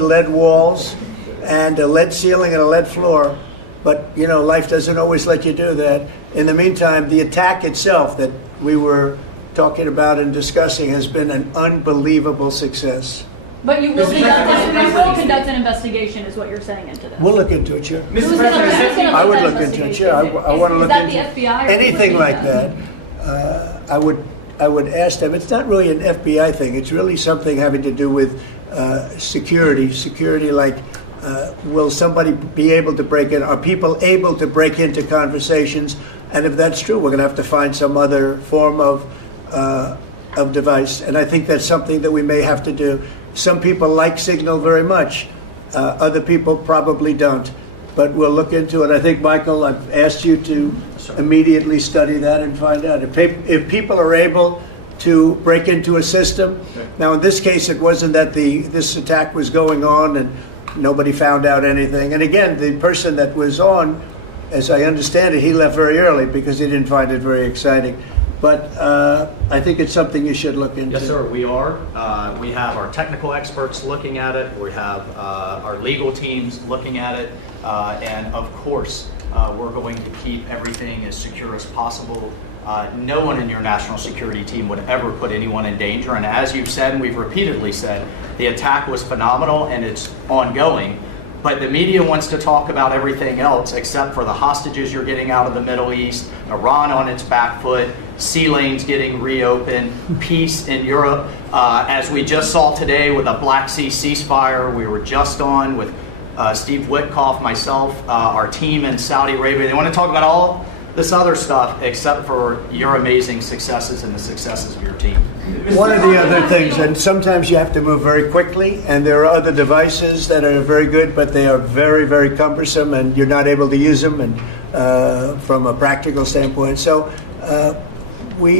lead walls and a lead ceiling and a lead floor, but you know, life doesn't always let you do that. In the meantime, the attack itself that we were talking about and discussing has been an unbelievable success. But you will conduct an investigation, is what you're saying into this. We'll look into it, sure. Mr. President, I would look into it, sure. I want to look into Is that the FBI? anything like that. I would ask them. It's not really an FBI thing. It's really something having to do with security. Security, like will somebody be able to break in? Are people able to break into conversations? And if that's true, we're going to have to find some other form of device. And I think that's something that we may have to do. Some people like Signal very much. Other people probably don't. But we'll look into it. I think, Michael, I've asked you to immediately study that and find out. If people are able to break into a system, now in this case it wasn't that this attack was going on and nobody found out anything. And again, the person that was on, as I understand it, he left very early because he didn't find it very exciting. But I think it's something you should look into. Yes, sir, we are. We have our technical experts looking at it. We have our legal teams looking at it. And of course, we're going to keep everything as secure as possible. No one in your national security team would ever put anyone in danger. And as you've said, and we've repeatedly said, the attack was phenomenal and it's ongoing. But the media wants to talk about everything else except for the hostages you're getting out of the Middle East, Iran on its back foot, sea lanes getting reopened, peace in Europe. As we just saw today with a Black Sea ceasefire, we were just on with Steve Witkoff, myself, our team in Saudi Arabia. They want to talk about all this other stuff except for your amazing successes and the successes of your team. One of the other things, and sometimes you have to move very quickly, and there are other devices that are very good, but they are very, very cumbersome, and you're not able to use them and from a practical standpoint. So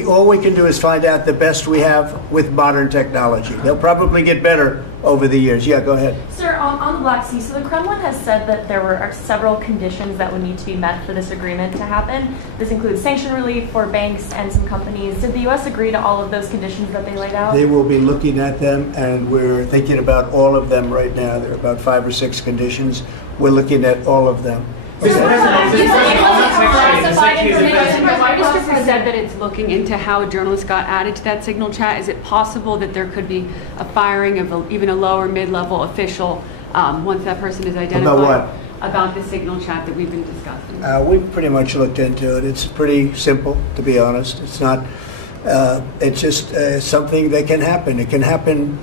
all we can do is find out the best we have with modern technology. They'll probably get better over the years. Yeah, go ahead. Sir, on the Black Sea, so the Kremlin has said that there are several conditions that would need to be met for this agreement to happen. This includes sanction relief for banks and some companies. Did the U.S. agree to all of those conditions that they laid out? They will be looking at them, and we're thinking about all of them right now. There are about 5 or 6 conditions. We're looking at all of them. Christopher said that it's looking into how a journalist got added to that Signal chat. Is it possible that there could be a firing of even a lower mid-level official once that person is identified? About what? About the Signal chat that we've been discussing. We've pretty much looked into it. It's pretty simple, to be honest. It's not. It's just something that can happen. It can happen.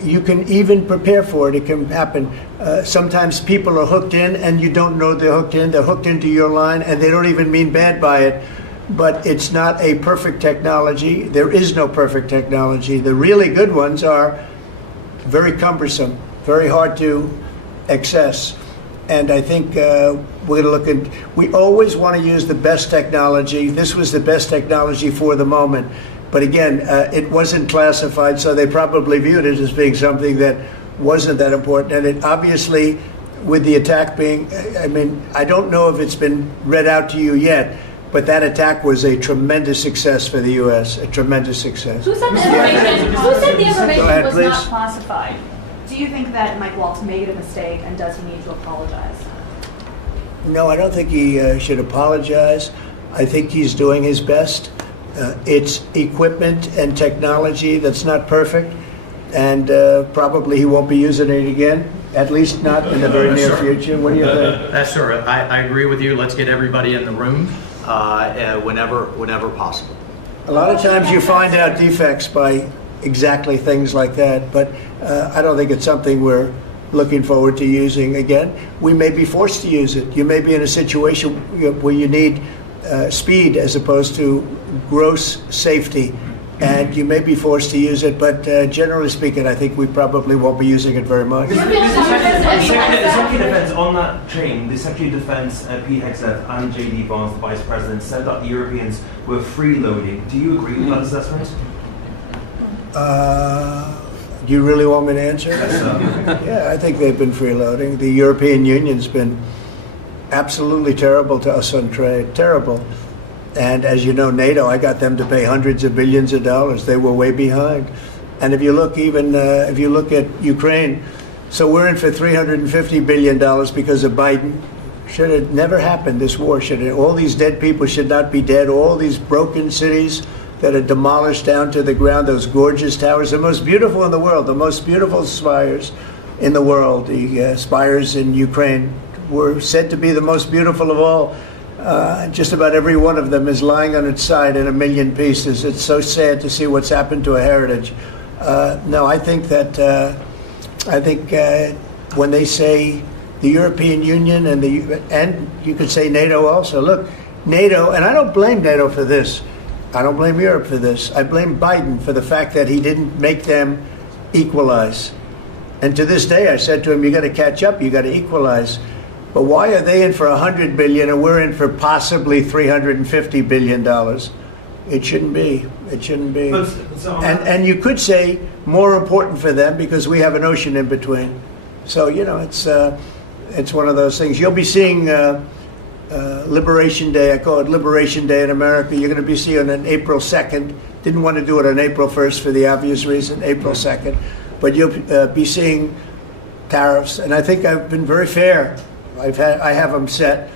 You can even prepare for it. It can happen. Sometimes people are hooked in and you don't know they're hooked in. They're hooked into your line and they don't even mean bad by it. But it's not a perfect technology. There is no perfect technology. The really good ones are very cumbersome, very hard to access. And I think we're going to look at, we always want to use the best technology. This was the best technology for the moment. But again, it wasn't classified, so they probably viewed it as being something that wasn't that important. And it obviously, with the attack being, I mean, I don't know if it's been read out to you yet, but that attack was a tremendous success for the U.S., a tremendous success. Who said the information Go ahead, was please. not classified? Do you think that Mike Waltz made a mistake, and does he need to apologize? No, I don't think he should apologize. I think he's doing his best. It's equipment and technology that's not perfect, and probably he won't be using it again, at least not in the very near future. What do you think? That's sure. I agree with you. Let's get everybody in the room whenever possible. A lot of times you find out defects by exactly things like that, but I don't think it's something we're looking forward to using again. We may be forced to use it. You may be in a situation where you need speed as opposed to gross safety, and you may be forced to use it, but generally speaking, I think we probably won't be using it very much. The Secretary of Defense, on that chain, the Secretary of Defense, Pete Hegseth, and J.D. Vance, the Vice President, said that the Europeans were freeloading. Do you agree with that assessment? Do you really want me to answer? Yeah, I think they've been freeloading. The European Union's been absolutely terrible to us on trade, terrible. And as you know, NATO, I got them to pay hundreds of billions of dollars. They were way behind. And if you look if you look at Ukraine, so we're in for $350 billion because of Biden. Should have never happened, this war. All these dead people should not be dead. All these broken cities that are demolished down to the ground, those gorgeous towers, the most beautiful in the world, the most beautiful spires in the world. The spires in Ukraine were said to be the most beautiful of all. Just about every one of them is lying on its side in a million pieces. It's so sad to see what's happened to a heritage. No, I think that when they say the European Union and you could say NATO also. Look, NATO, and I don't blame NATO for this. I don't blame Europe for this. I blame Biden for the fact that he didn't make them equalize. And to this day, I said to him, you got to catch up, you got to equalize. But why are they in for $100 billion and we're in for possibly $350 billion? It shouldn't be. It shouldn't be. And you could say more important for them because we have an ocean in between. So, you know, it's one of those things. You'll be seeing Liberation Day. I call it Liberation Day in America. You're going to be seeing on April 2nd. Didn't want to do it on April 1st for the obvious reason, April 2nd. But you'll be seeing tariffs. And I think I've been very fair. I have them set.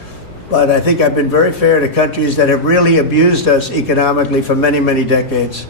But I think I've been very fair to countries that have really abused us economically for many, many decades.